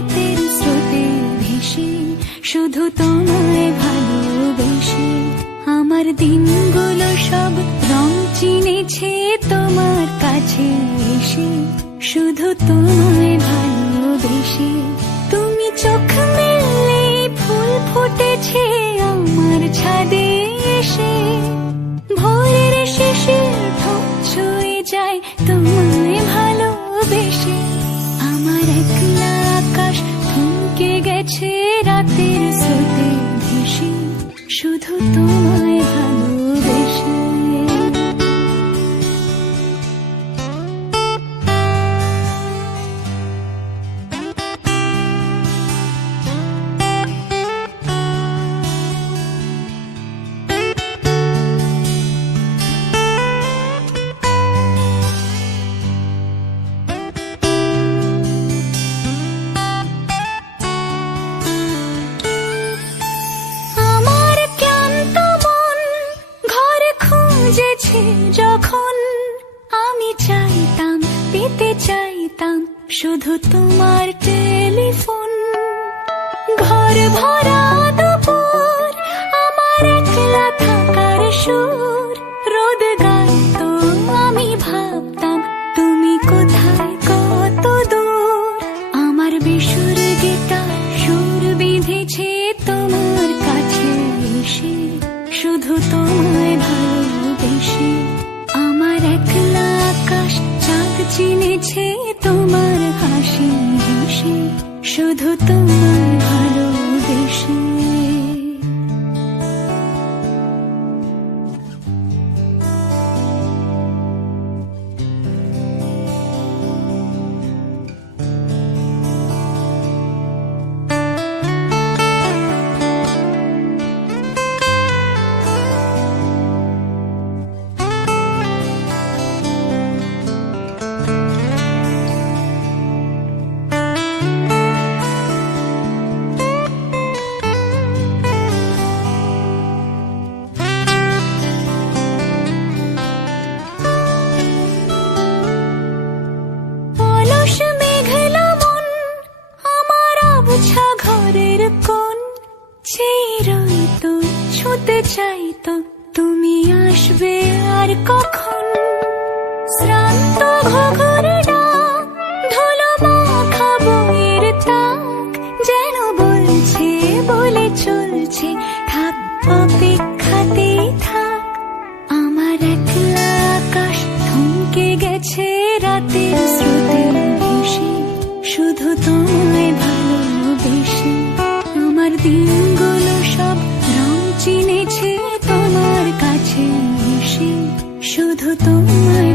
রাতের স্রোতে ভেসে, শুধু তোমায় ভালোবেসে। আমার দিনগুলো সব রং চিনেছে তোমার কাছে এসে, শুধু তোমায় ভালোবেসে। তুমি চোখ মেললে ফুল ফুটেছে আমার ছাদে এসে, ভোরের শেষে ঠোঁট ছুঁয়ে যায় তোমায় ভালোবেসে। আমার একলা আকাশ থমকে গেছে রাতের স্রোতে ভেসে, শুধু তোমায় ভালোবেসে। যখন আমি চাইতাম, পেতে চাইতাম শুধু তোমার টেলিফোন। ঘর ভরা দুপুর, আমার একলা থাকার সুর, রোদ গাইতো আমি ভাবতাম তুমি কোথায় কত দূর। আমার বেসুর গিটার সুর বিঁধেছে তোমার কাছে এসে, শুধু তোমায় ভালোবেসে। আমার একলা আকাশ চাঁদ চিনেছে তোমার হাসি হেসে, শুধু তোমায় ভালোবেসে। ঘরের কোণ চিরইতো ছুতে চাইতো তুমি আসবে আর কখন। শ্রান্ত ঘুঘুর ডাক, ধুলো মাখা বইয়ের তাক, যেন বলছে বলে চলছে থাক অপেক্ষাতেই থাক। আমার একলা আকাশ থমকে গেছে রাতের স্রোতে ভেসে, শুধু তোমায় ভালোবেসে। আমার দিনগুলো সব রং চিনেছে তোমার কাছে এসে, শুধু তোমায়